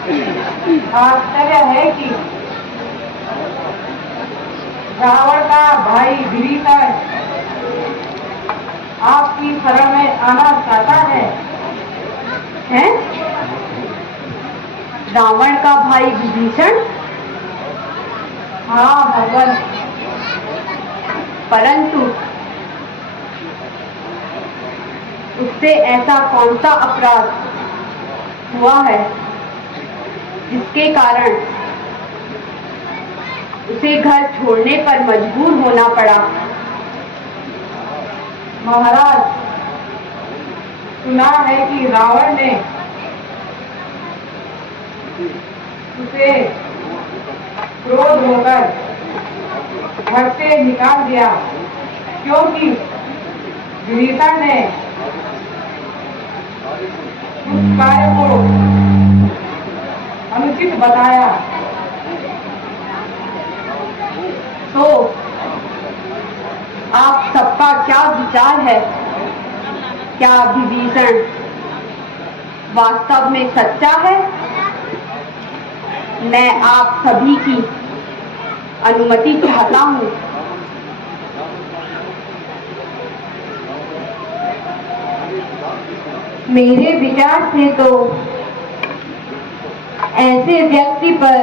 आश्चर्य है कि रावण का भाई विभीषण आपकी शरण में आना चाहता है। हैं? रावण का भाई विभीषण? हाँ भगवान, परंतु उससे ऐसा कौन सा अपराध हुआ है जिसके कारण उसे घर छोड़ने पर मजबूर होना पड़ा? महाराज, सुना है कि रावण ने उसे क्रोध होकर घर से निकाल दिया, क्योंकि विभीषण ने उस कार्य को अनुचित बताया। तो आप सबका क्या विचार है? क्या विभीषण वास्तव में सच्चा है? मैं आप सभी की अनुमति चाहता हूँ। मेरे विचार से तो ऐसे व्यक्ति पर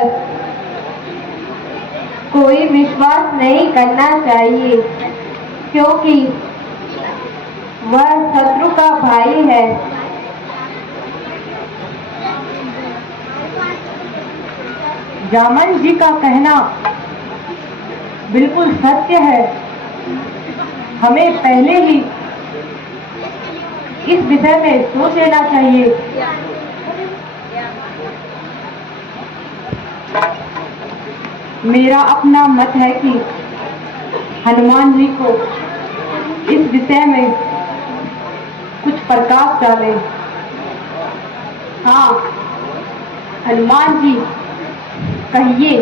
कोई विश्वास नहीं करना चाहिए, क्योंकि वह शत्रु का भाई है। जामन जी का कहना बिल्कुल सत्य है। हमें पहले ही इस विषय में सोच लेना चाहिए। मेरा अपना मत है कि हनुमान जी को इस विषय में कुछ प्रकाश डालें। हाँ, हनुमान जी, कहिए,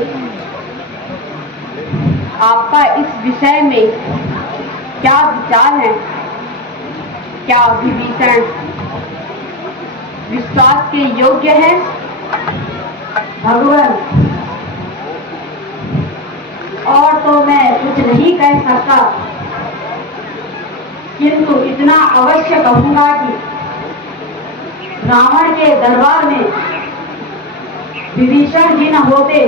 आपका इस विषय में क्या विचार है? क्या विभीषण विश्वास के योग्य है? भगवान, और तो मैं कुछ नहीं कह सकता, किंतु इतना अवश्य कहूंगा कि रावण के दरबार में विभीषण जी न होते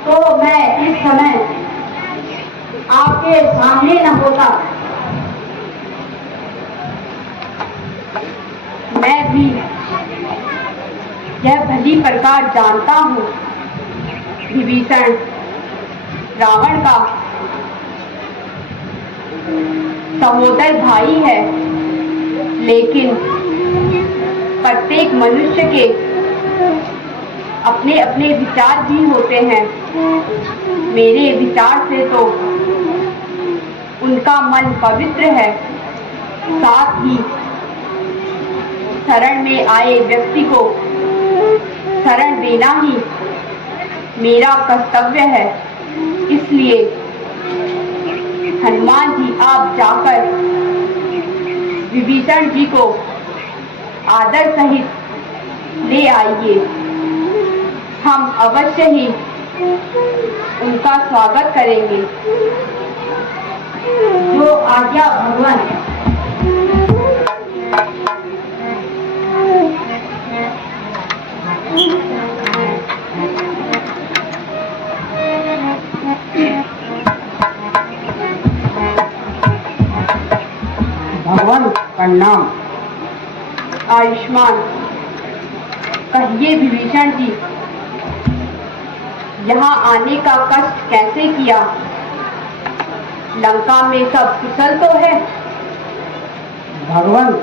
तो मैं इस समय आपके सामने न होता। मैं भी यह भली प्रकार जानता हूँ, विभीषण रावण का सहोदर भाई है, लेकिन प्रत्येक मनुष्य के अपने अपने विचार भी होते हैं। मेरे विचार से तो उनका मन पवित्र है, साथ ही शरण में आए व्यक्ति को शरण देना ही मेरा कर्तव्य है। इसलिए हनुमान जी, आप जाकर विभीषण जी को आदर सहित ले आइए। हम अवश्य ही उनका स्वागत करेंगे। जो आज्ञा भगवान। भगवान प्रणाम। आयुष्मान। कहिए विभीषण जी, यहाँ आने का कष्ट कैसे किया? लंका में सब कुशल तो है? भगवान,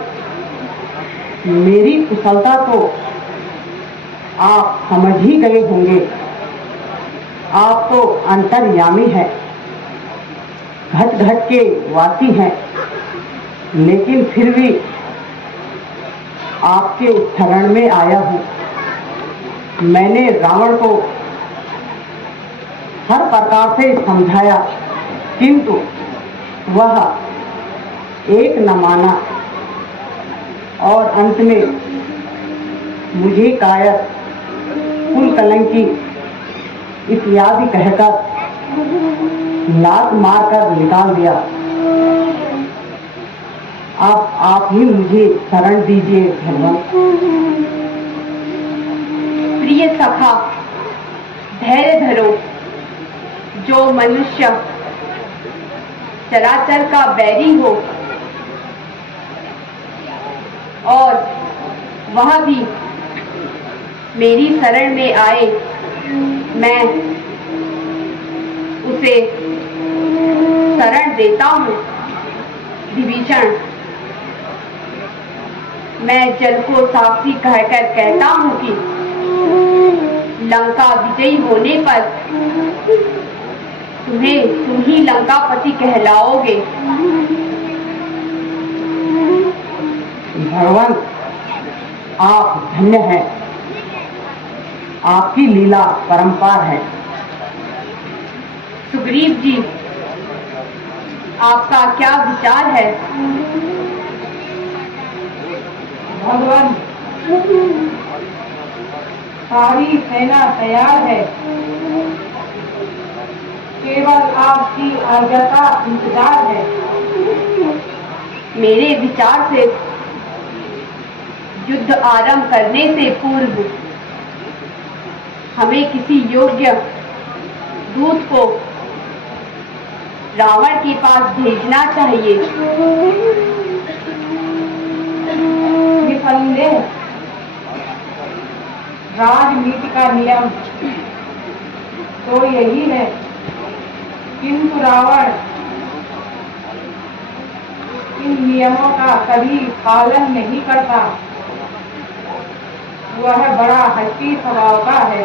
मेरी कुशलता तो आप समझ ही गए होंगे। आप तो अंतर्यामी हैं, घट घट के वासी हैं, लेकिन फिर भी आपके शरण में आया हूँ। मैंने रावण को हर प्रकार से समझाया, किंतु वह एक न माना और अंत में मुझे कायर कुल कलंकी इत्यादि कहकर लात मारकर निकाल दिया। अब आप ही मुझे शरण दीजिए भगवान। प्रिय सखा, धैर्य धरो। जो मनुष्य चराचर का बैरी हो और वह भी मेरी शरण में आए, मैं उसे शरण देता हूँ। विभीषण, मैं जल को साक्षी कहकर कहता हूँ कि लंका विजयी होने पर तुम ही लंकापति कहलाओगे। भगवान, आप धन्य हैं। आपकी लीला परंपार है। सुग्रीव जी, आपका क्या विचार है? भगवान, सारी सेना तैयार है, केवल आपकी आज्ञा का इंतजार है। मेरे विचार से युद्ध आरंभ करने से पूर्व हमें किसी योग्य दूत को रावण के पास भेजना चाहिए। निसंदेह राजनीति का नियम तो यही है, किंतु रावण इन नियमों का कभी पालन नहीं करता। वह बड़ा हट्टी स्वभाव का है।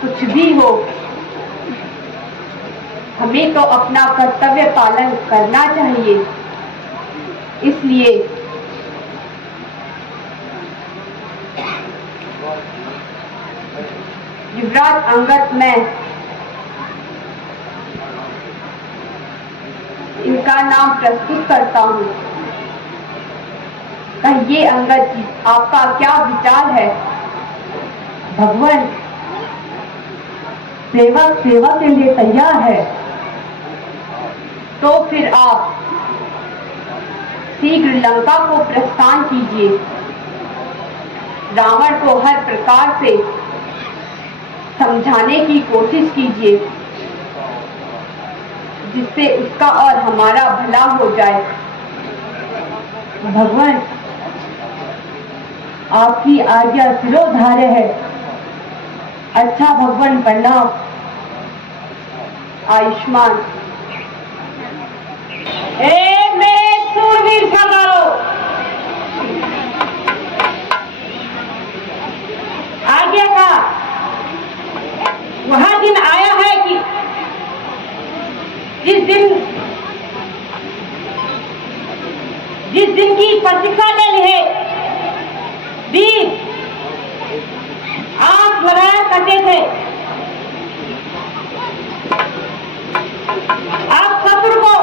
कुछ भी हो, हमें तो अपना कर्तव्य पालन करना चाहिए। इसलिए युवराज अंगद, मैं इनका नाम प्रस्तुत करता हूँ। कहिए अंगद जी, आपका क्या विचार है? भगवान, सेवक सेवा के लिए तैयार है। तो फिर आप शीघ्र लंका को प्रस्थान कीजिए। रावण को हर प्रकार से समझाने की कोशिश कीजिए, जिससे उसका और हमारा भला हो जाए। भगवान, आपकी आज्ञा शिरोधार्य है। अच्छा भगवान, प्रणाम। आयुष्मान। मेरे शूरवीर सरदारों, आज्ञा का वह दिन आया है कि जिस दिन की प्रतीक्षा कर रहे वीर आप लड़ाया करते थे। आप शत्रु को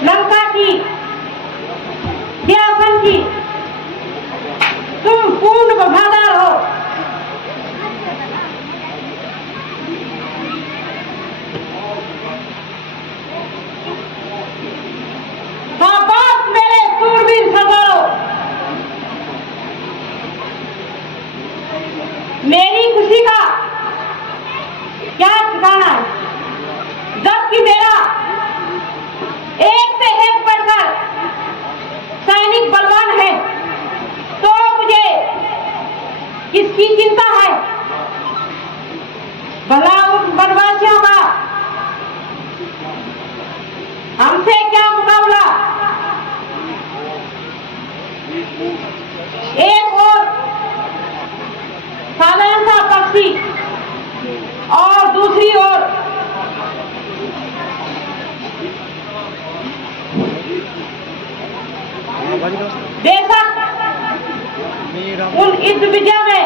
लंका की बेशक उन इस विजय में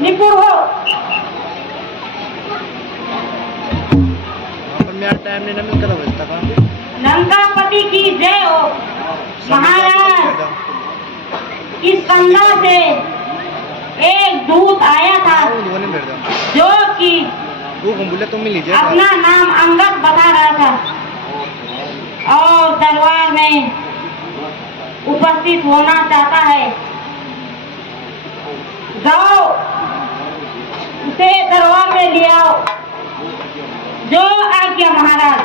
निपुण हो। लंकापति की जय हो। महाराज, इस गंगा से एक दूत आया था जो कि अपना नाम अंगद बता रहा था और दरबार में उपस्थित होना चाहता है। जाओ उसे दरबार में ले आओ। जो आज्ञा महाराज।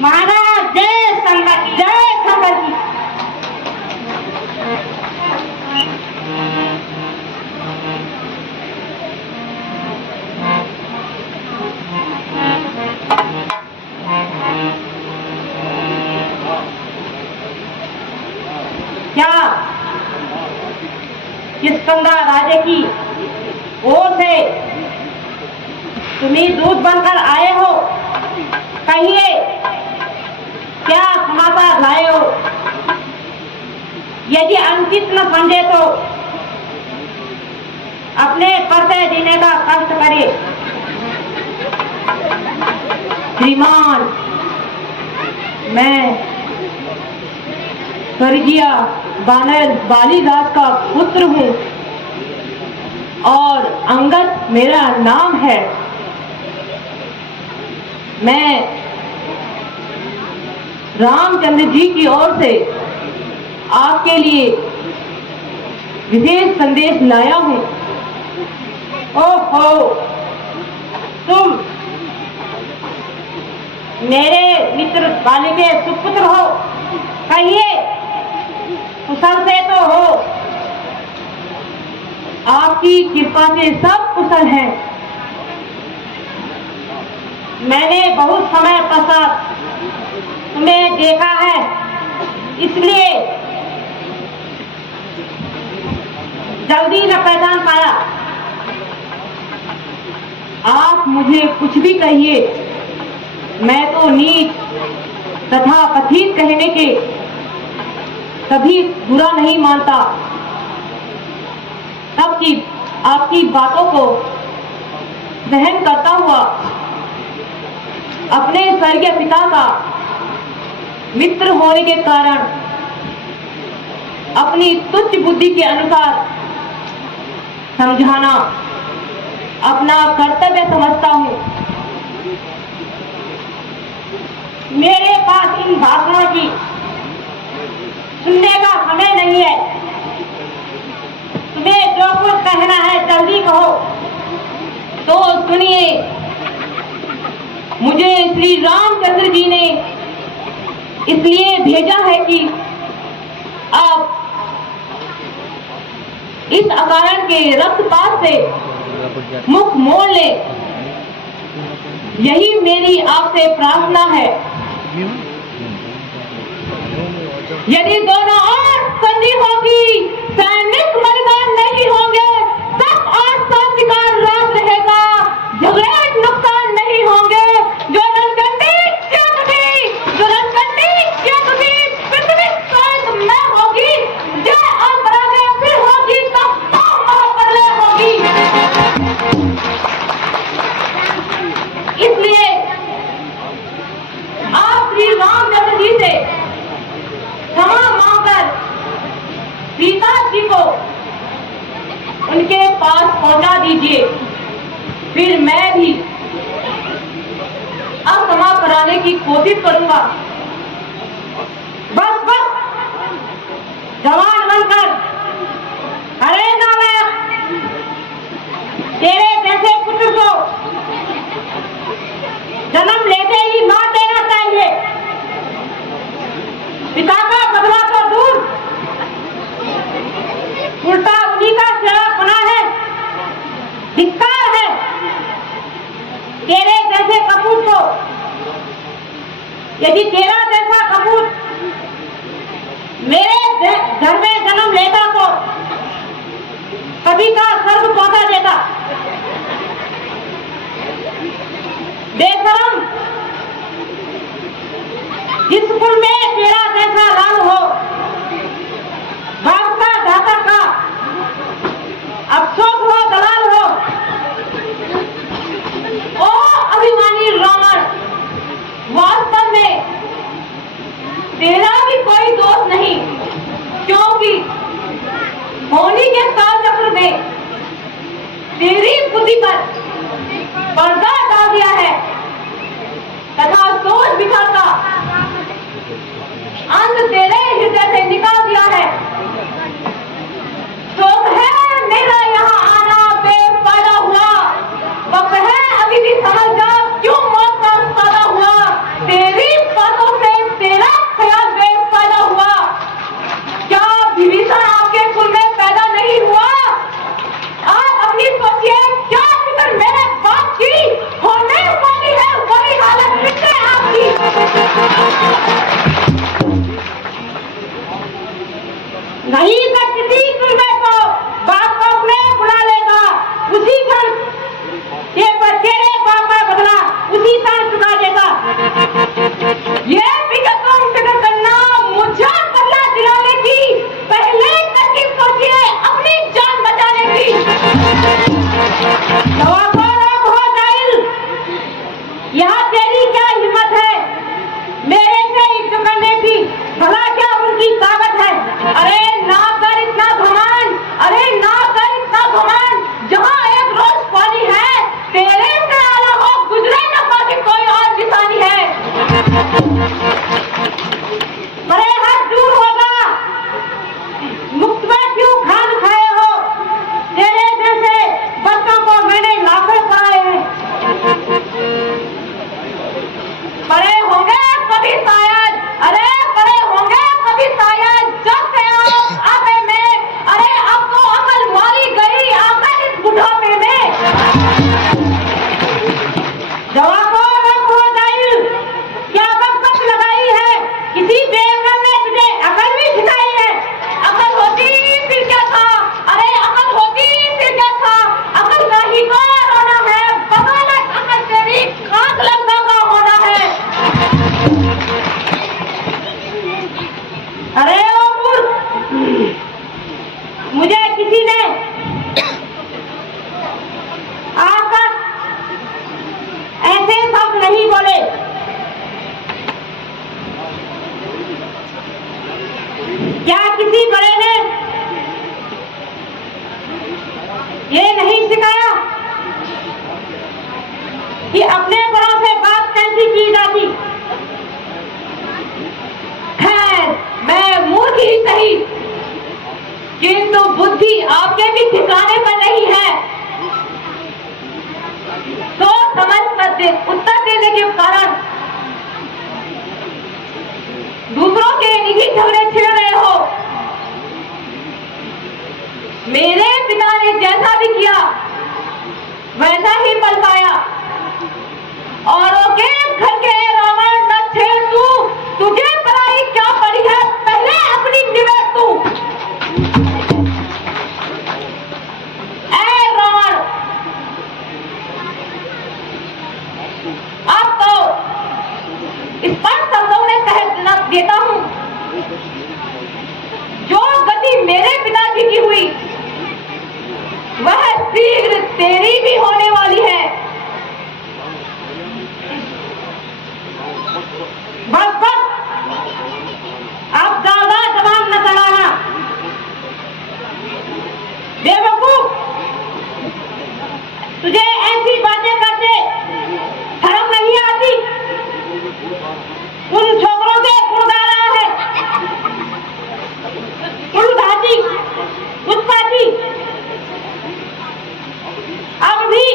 महाराज जय शंकर की, जय शंकर की। क्या किष्किंधा राज्य की ओर से तुम्ही दूत बनकर आए हो? कहिए क्या समाचार लाए हो? यदि अंकित न समझे तो अपने परिचय देने का कष्ट करे। श्रीमान, मैं स्वर्गीय बालीदास का पुत्र हूँ और अंगद मेरा नाम है। मैं रामचंद्र जी की ओर से आपके लिए विशेष संदेश लाया हूँ। ओहो, तुम मेरे मित्र बाली के सुपुत्र हो। कहिए कुशल से तो हो? आपकी कृपा से सब कुशल हैं। मैंने बहुत समय पश्चात तुम्हें देखा है, इसलिए जल्दी न पहचान पाया। आप मुझे कुछ भी कहिए, मैं तो नीच तथा पथित कहने के कभी बुरा नहीं मानता। सबकी आपकी बातों को सहन करता हुआ अपने स्वर्गीय पिता का मित्र होने के कारण अपनी तुच्छ बुद्धि के अनुसार समझाना अपना कर्तव्य समझता हूँ। मेरे पास इन भाषणों की सुनने का समय नहीं है। तुम्हें जो कुछ कहना है जल्दी कहो। तो सुनिए, मुझे श्री रामचंद्र जी ने इसलिए भेजा है कि आप इस अकारण के रक्तपात से मुख मोड़ ले। यही मेरी आपसे प्रार्थना है। यदि दोनों ओर संधि होगी, सैनिक मरदान नहीं होंगे, सब और सब विकार राज रहेगा, झगड़े नुकसान नहीं होंगे। जो रणकंडी पृथ्वी स्वयं में होगी, जय और पराजय फिर होगी, तब महाप्रलय होगी। इसलिए आप श्री रामचंद्र जी से क्षमा मांगकर सीता जी को उनके पास पहुंचा दीजिए। फिर मैं भी अब क्षमा कराने की कोशिश करूंगा। बस बस जवान बनकर अरे नालायक, तेरे जैसे पुत्र को जन्म लेते ही मार देना चाहिए। पिता का बदला तो दूर, उल्टा उन्हीं का सेवक बना है। धिक्कार है तेरे जैसे कपूत को। यदि तेरा जैसा कपूत मेरे घर में जन्म लेता तो कभी का स्वर्ग पहुंचा देता। बेशरम, जिस कुल में तेरा जैसा लाल हो के कालचक्र में तेरी बुद्धि पर पर्दा डाल दिया है तथा सोच विचार का अंत तेरे हृदय से निकाल दिया है। शोक है मेरा यहाँ आना बेफायदा हुआ, वक्त है अभी भी समझ जा क्यों मौत का सादा हुआ। तेरी बातों से तेरा ख्याल बेफायदा हुआ, क्या विभीषण आपके कुल में पैदा नहीं हुआ। आप अपनी सोचिए क्या फिक्र मेरे बाप की होने वाली है, वही हालत फिक्र है आपकी। नहीं तो किसी कुलबे को बाप को अपने बुला लेगा, उसी क्षण ये पर तेरे बाप का बदला उसी क्षण चुका देगा। ये फिक्र तुम फिक्र करना मुझे बदला दिलाने की, पहले तरकीब सोचिए अपनी जान बचाने की। जवाब हो जाइल, यहाँ तेरी क्या हिम्मत है मेरे से युद्ध करने की, भला क्या उनकी ताकत है। अरे ना कर इतना घमंड, अरे ना कर इतना घमंड, जहाँ एक रोज पानी है तेरे से आला हो गुजरे न पाके कोई और निशानी है। बड़े हाथ दूर होगा, मुफ्त में क्यों खान खाए हो, तेरे जैसे बच्चों को मैंने लाखों पढ़ाए हैं। बड़े होंगे कभी शायद, अरे बड़े होंगे कभी शायद, जब से आप आते में, अरे अब तो अकल मारी गई आकर इस बुढ़ापे में। जवाब हो जाइल, क्या बकबक लगाई है, किसी बेगम ने तुझे अकल भी सिखाई है। अकल होती फिर क्या था, अरे अकल होती फिर क्या था, अकल का ही तो रोना है, बदौलत अकल तेरी खाक लंका का होना है। अरे ओ मूर्ख, मुझे किसी ने आकर ऐसे शब्द नहीं बोले। क्या किसी बड़े ने ये नहीं सिखाया कि अपने बड़ों से बात कैसी की जाती। खैर मैं मूर्ख ही सही, किंतु बुद्धि आपके भी ठिकाने पर नहीं है। तो समझ कर उत्तर देने के कारण दूसरों के निजी झगड़े छिड़ रहे हो। मेरे पिता ने जैसा भी किया वैसा ही पल पाया। औरों के घर के रावण न छेड़ तू, तुझे पराई क्या पड़ी है, पहले अपनी निवेद तू। ऐ रावण, अब तो स्पष्ट शब्दों में कह देता हूं, जो गति मेरे पिताजी की हुई वह शीघ्र तेरी भी होने वाली है। बस बस, अब ज्यादा जवाब न चढ़ाना। बेवकूफ, तुझे ऐसी बातें करते शर्म नहीं आती। उन छोकरों के गुण गा रहा है, उत्पाती, अब भी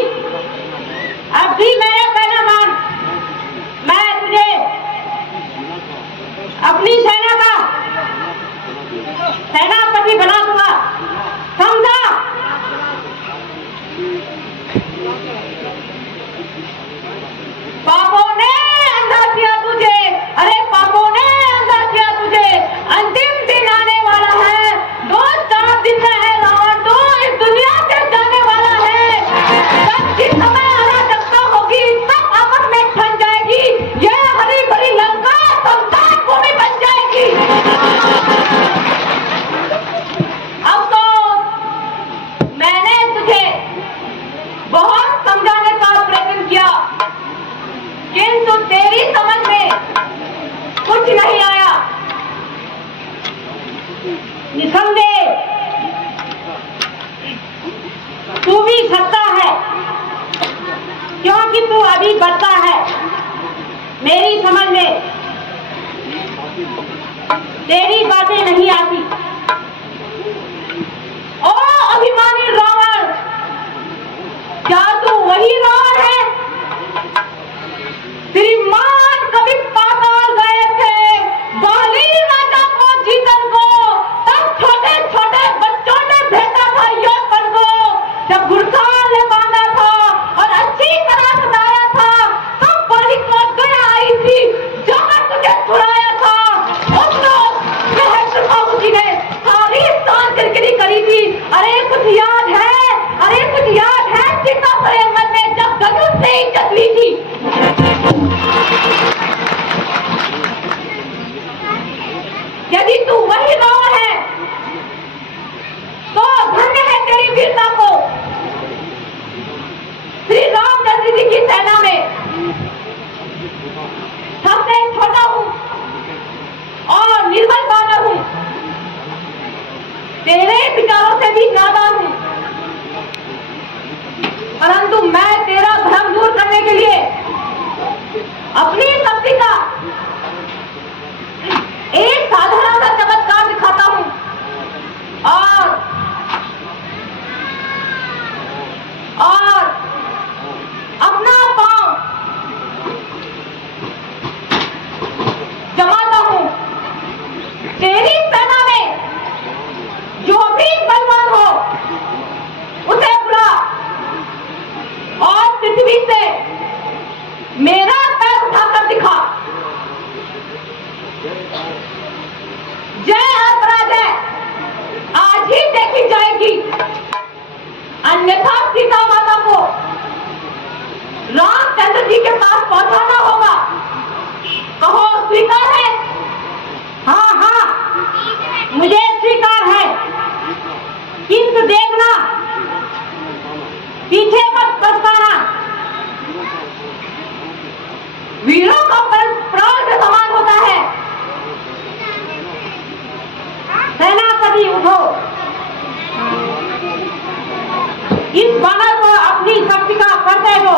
मेरी समझ में तेरी बातें नहीं आती। ओ अभिमानी रावण, क्या तू वही रावण है? श्रीमान कभी पाताल गए थे बाली राजा को जीतन को, तब छोटे छोटे बच्चों ने भेजा था यौवन को, जब गुरसाल ने बांधा था और अच्छी तरह सजाया था, तब बाली को गया आई थी जहाँ तुझे छुड़ाया था। उस रोज महर्षि बाबू जी ने सारी शान किरकिरी करी थी। अरे कुछ याद है? अरे कुछ याद है सीता स्वयंवर में जब धनुष से इज्जत ली थी? यदि तू वही रावण है तो धन्य है तेरी वीरता को। श्री रामचंद्र जी की सेना में सबसे छोटा हूं और निर्बल बानर हूं, तेरे विचारों से भी नादान हूं, परंतु मैं तेरा भ्रम दूर करने के लिए अपनी शक्ति का एक साधारण सा चमत्कार दिखाता हूं और अपना पांव जमाता हूं। तेरी सेना में जो भी बलवान हो उसे बुला और पृथ्वी से मेरा पैर उठाकर दिखा। जय और पराजय आज ही देखी जाएगी, अन्यथा सीता माता को रामचंद्र जी के पास पहुंचाना होगा। कहो स्वीकार है? हाँ हाँ मुझे स्वीकार है, किंतु देखना पीछे मत पछताना। वीरों का प्राण के समान होता है। सेनापति उठो, इस बानर को अपनी शक्ति का परिचय दो।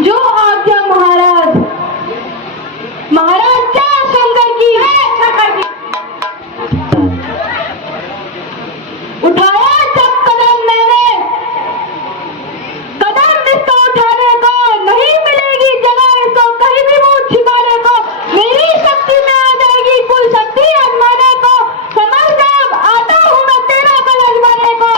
जो आज्ञा महाराज। महाराज क्या शंकर की है? शंकर की। उठाया जब कदम मैंने, कदम इसको उठाने को नहीं मिलेगी जगह, इसको कहीं भी मुंह छिपाने को। मेरी शक्ति में आ जाएगी कुल शक्ति आजमाने को। समझ जब आता हूं मैं तेरा बल आजमाने को।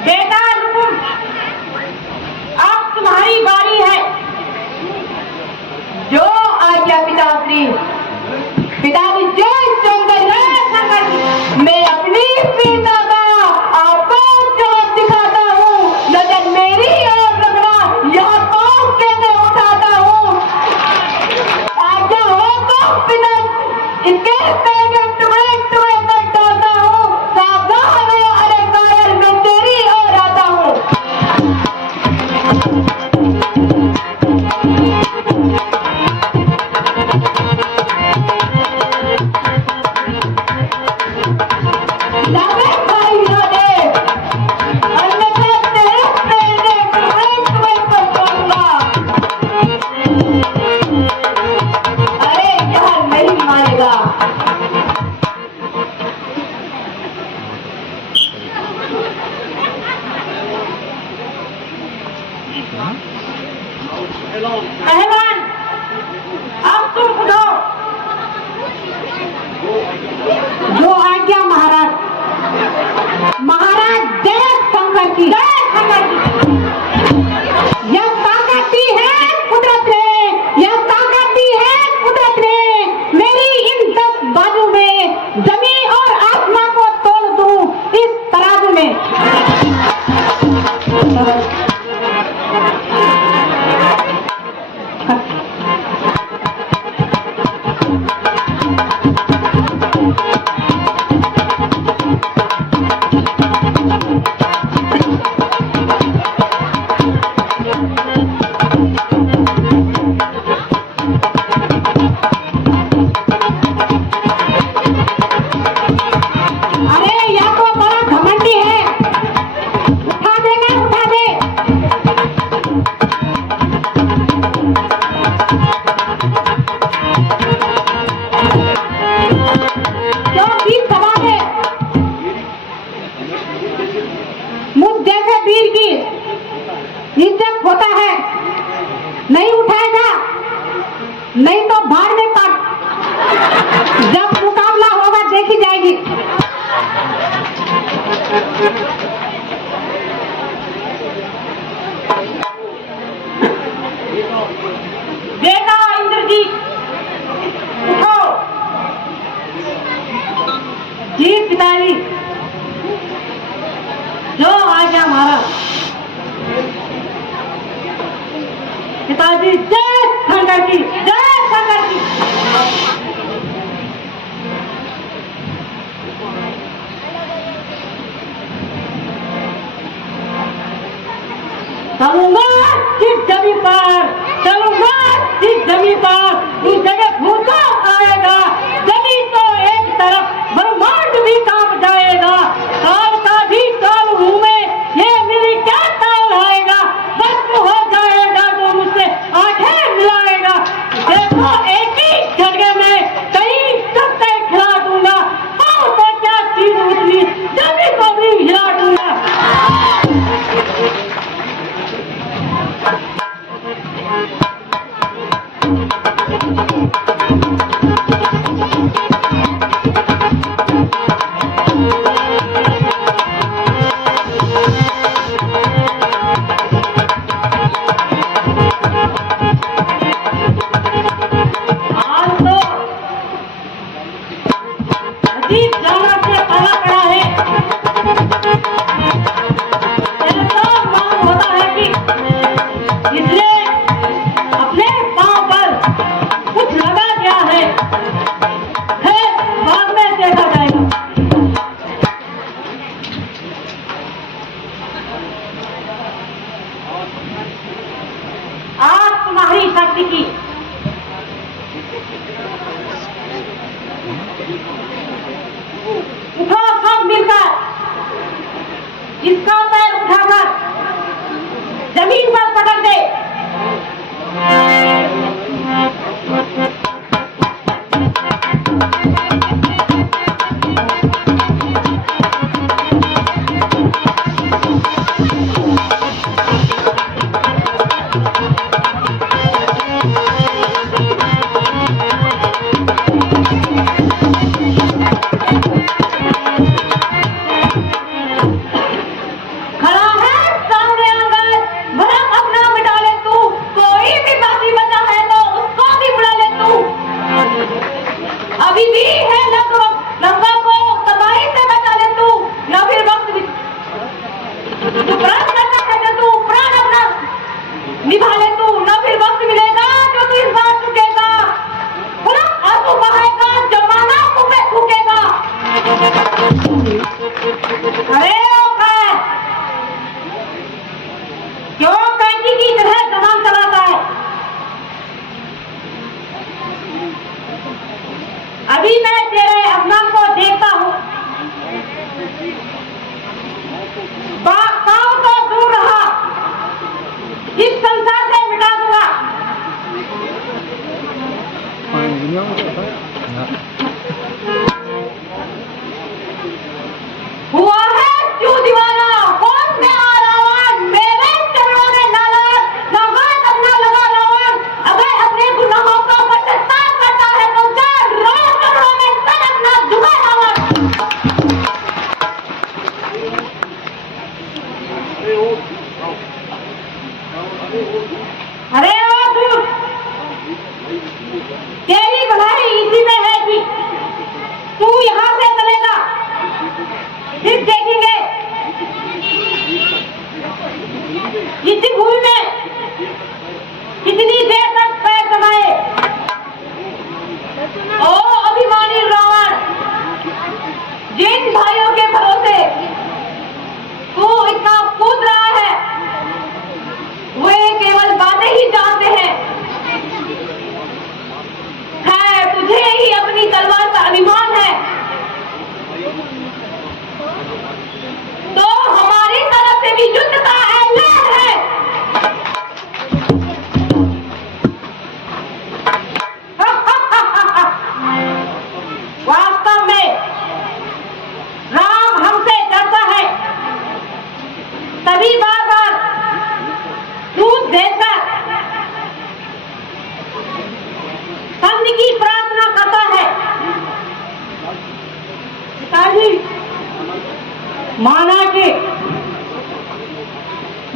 बेटा लुकुम, अब तुम्हारी बारी है। जो आज्ञा पिताश्री। पिताजी जय शंकर, जय शंकर। मैं अपनी वीरता का आपको जवाब दिखाता हूँ। नजर मेरी और रखना, यह पाँव कैसे उठाता हूँ। आज्ञा हो तो पिता इनके पैर के टुकड़े टुकड़े कर डालता हूँ। सावधान है अरे कायर, मैं तेरी ओर आता हूँ। नहीं तो भाड़ में पड़। जब मुकाबला होगा देखी जाएगी। बेटा इंद्रजीत उठो। जी पिताजी, जो आज्ञा महाराज। पिताजी जय शंकर की, जय शंकर की। चलूंगा जिस जमी पर, चलूंगा जिस जमी पर, उस जगह भूकंप आएगा। जमीन तो एक तरफ, ब्रह्मांड भी कांप जाएगा। काल का भी काल हूं मैं, ये मेरी क्या ताल आएगा। भस्म हो जाएगा जो मुझसे आंखें मिलाएगा। देखो एक ही झटके में कई सत्ते खिला दूंगा। पाँव तो क्या चीज उतनी, जमी को भी हिला दूंगा। अजीब जाना से पला पड़ा है। ऐसा मालूम होता है कि इसने अपने पांव पर कुछ लगा दिया है। बाद में देखा जाएगा। आज तुम्हारी शक्ति की उठो सब मिलकर, इसका पैर उठाकर जमीन पर पटक दे। खड़ा है सामने आकर, भरम अपना मिटा ले तू। कोई भी बाकी बचा है तो उसको भी बुला ले तू। अभी भी है लंका को तबाही से बचा ले तू। न फिर वक्त भी तू प्राण करता है तो तू प्राण अपना निभा ले तू। न फिर वक्त मिलेगा जो तू इस बार चुकेगा। पुनः आंसू बहाएगा, जमाना मुंह पे थूकेगा। अरे क्यों कैंची की तरह जबान चलाता है। अभी मैं तेरे अभिमान को देखता हूँ। काम तो दूर रहा, इस संसार से मिटा दूंगा। हुआ है क्यों दीवाना, कौन में आ रावण। मेरे चरणों में नाला नगात अपना लगा रावण। अगर अपने गुनाहों का पश्चाताप करता है तो चल राम चरणों में सर अपना झुका रावण। अरे ओ दूर, तेरी भलाई इसी में है कि तू यहाँ से चलेगा। फिर देखेंगे इसी भूमि में कितनी देर तक पैर जमाए। ओ अभिमानी रावण, जिन भाइयों के भरोसे तू इतना कूद रहा है वे केवल बातें ही जानते हैं। तुझे ही अपनी तलवार का अभिमान है तो हमारी तरफ से भी युद्ध का ऐलान है। वास्तव में राम हमसे डरता है, तभी बार बार दूध देकर शांति की प्रार्थना करता है। पिताजी, माना कि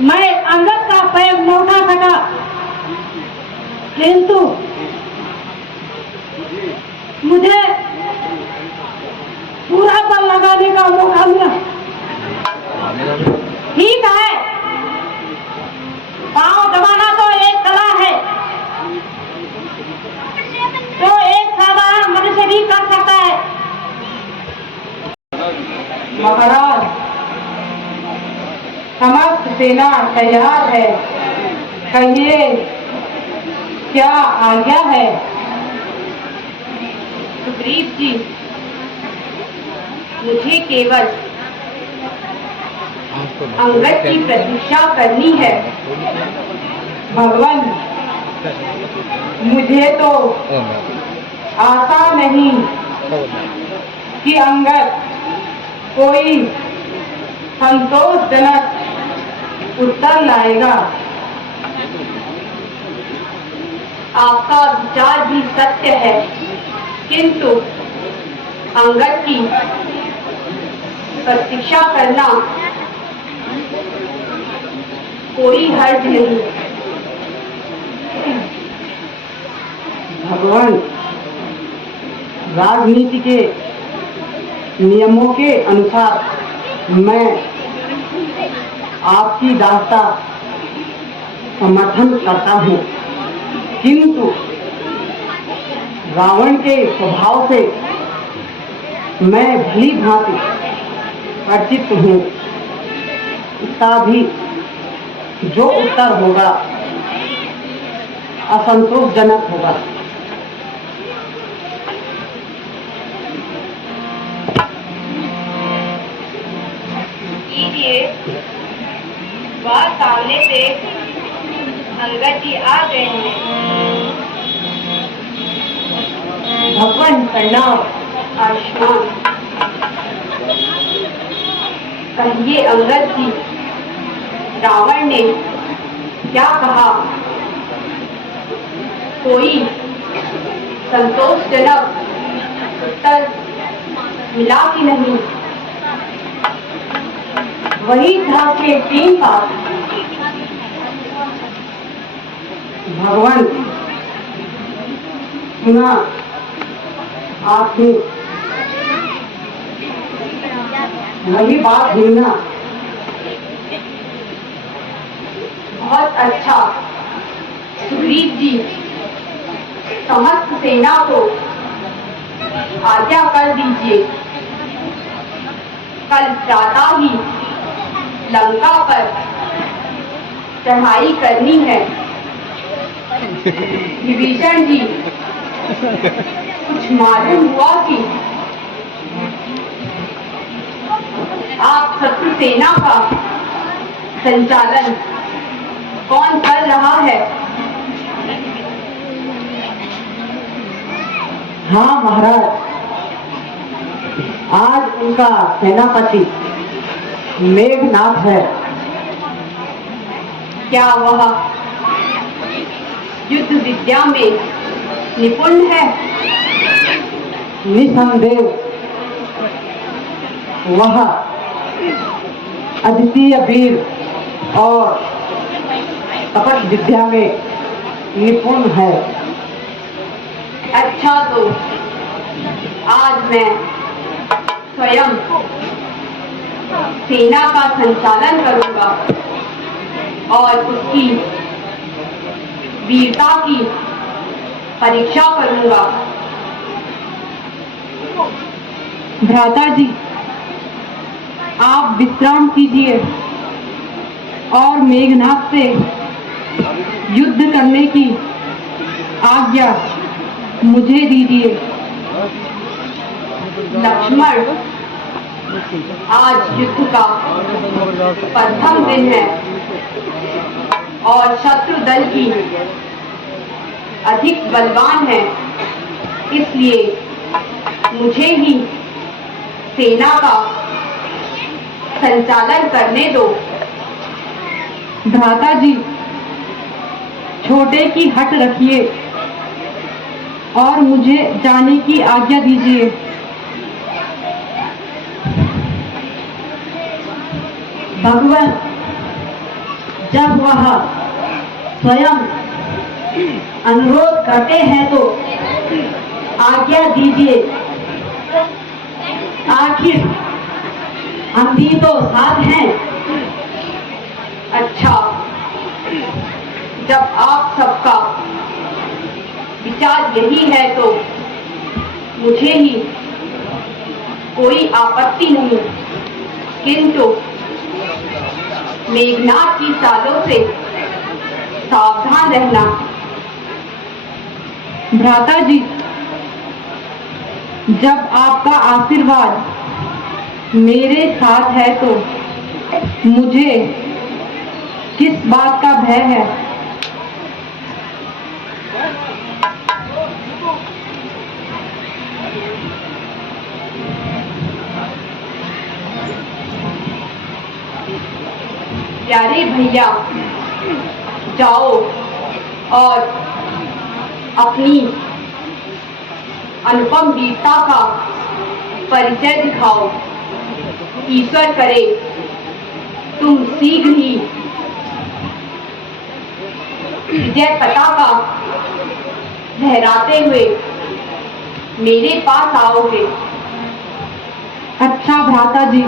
मैं अंगद का पैर न उठा सका, किंतु मुझे पूरा बल लगाने का मौका मिला। ठीक है, पांव दबाना तो एक कला है, तो एक साधारण मनुष्य भी कर सकता है। महाराज, समस्त सेना तैयार है, कहिए क्या आज्ञा है? सुग्रीव जी, मुझे केवल अंगद की प्रतीक्षा करनी है। भगवान, मुझे तो आशा नहीं कि अंगद कोई संतोषजनक उत्तर लाएगा। आपका विचार भी सत्य है, किंतु अंगद की प्रतीक्षा करना कोई हर्ज नहीं। भगवान, राजनीति के नियमों के अनुसार मैं आपकी दास्ता समर्थन करता हूँ, किंतु रावण के स्वभाव से मैं भली भांति परिचित हूँ। इसका भी जो उत्तर होगा असंतोषजनक होगा। कीजिए, वह सामने से अंगद जी आ गए हैं। भगवान प्रणाम। आयुष्मान। कहिए अंगद जी, रावण ने क्या कहा? कोई संतोषजनक उत्तर मिला कि नहीं? वही था के 3 बात। भगवान, सुना आपने, वही बात भूलना। बहुत अच्छा सुग्रीव जी, समस्त सेना को आज्ञा कर दीजिए। कल प्रातः ही लंका पर चढ़ाई करनी है। विभीषण जी, कुछ मालूम हुआ कि आप शत्रु सेना का संचालन कौन कर रहा है? हाँ महाराज, आज उनका सेनापति मेघनाथ है। क्या वह युद्ध विद्या में निपुण है? निसंदेह वह अद्वितीय वीर और कपट विद्या में निपुण है। अच्छा, तो आज मैं स्वयं सेना का संचालन करूंगा और उसकी वीरता की परीक्षा करूंगा। भ्राता जी, आप विश्राम कीजिए और मेघनाथ से युद्ध करने की आज्ञा मुझे दीजिए। लक्ष्मण, आज युद्ध का प्रथम दिन है और शत्रु दल की अधिक बलवान है, इसलिए मुझे ही सेना का संचालन करने दो। भ्राता जी, छोटे की हट रखिए और मुझे जाने की आज्ञा दीजिए। भगवान, जब वह स्वयं अनुरोध करते हैं तो आज्ञा दीजिए। आखिर हम भी तो साथ हैं। अच्छा, जब आप सबका विचार यही है तो मुझे ही कोई आपत्ति नहीं, किंतु मेघनाथ की चालों से सावधान रहना। भ्राता जी, जब आपका आशीर्वाद मेरे साथ है तो मुझे किस बात का भय है। प्यारे भैया, जाओ और अपनी अनुपम वीरता का परिचय दिखाओ। ईश्वर करे तुम शीघ्र ही विजय पताका लहराते हुए मेरे पास आओगे। अच्छा भ्राता जी।